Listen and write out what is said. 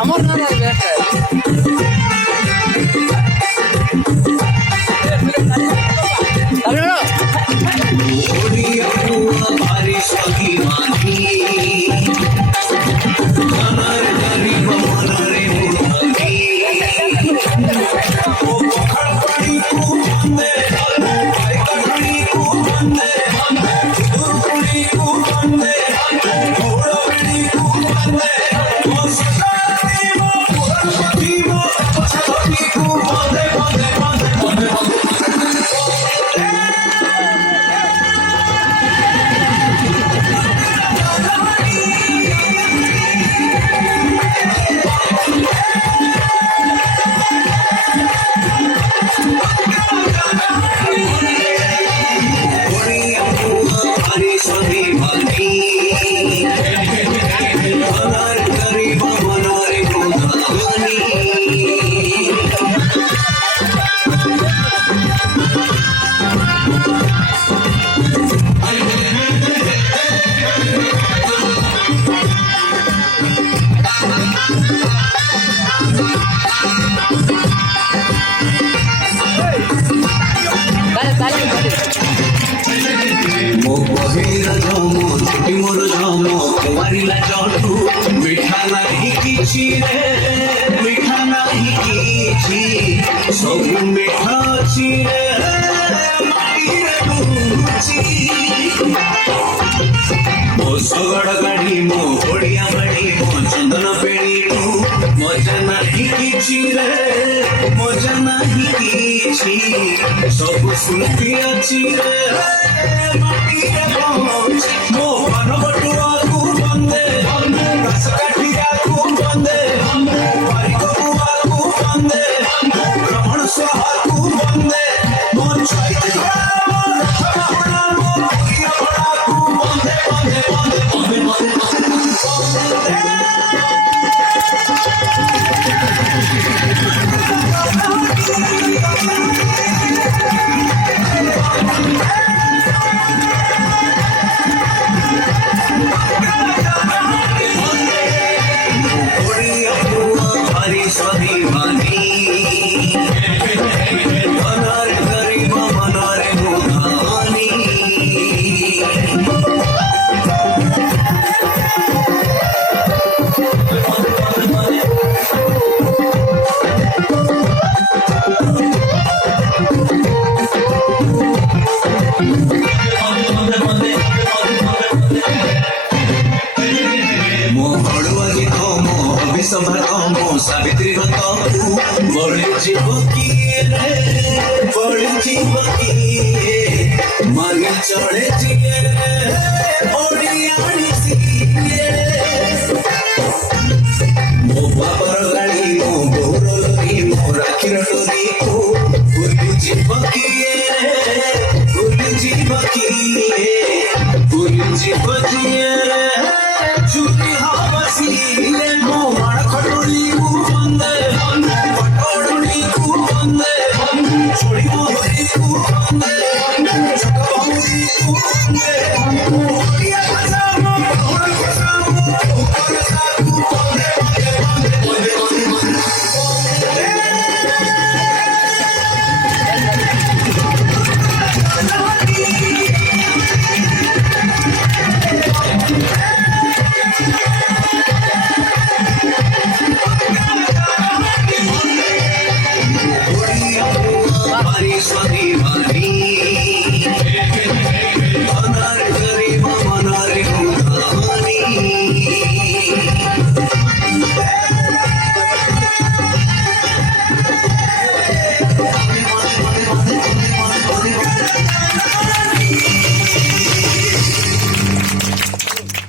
আমার না না मिठा नहीं किछि रे मिठा नहीं किछि सब मिठा अछि रे माटी रे बुझी मो सगड़ गाड़ी मो ओडिया गाड़ी मो चंदन पेड़ी मजा नहीं किछि रे मजा नहीं किछि सब सुनती अछि रे माटी रे बुझी मो मन बटुआ को बंदे घास काटिया को बंदे परिगुआ को बंदे ब्राह्मण सहा को बंदे मो चैत्र मो रखना मो किया बड़ा को बंदे बंदे बंदे बंदे सावित्री बड़े जीवकी मांगे चढ़े जी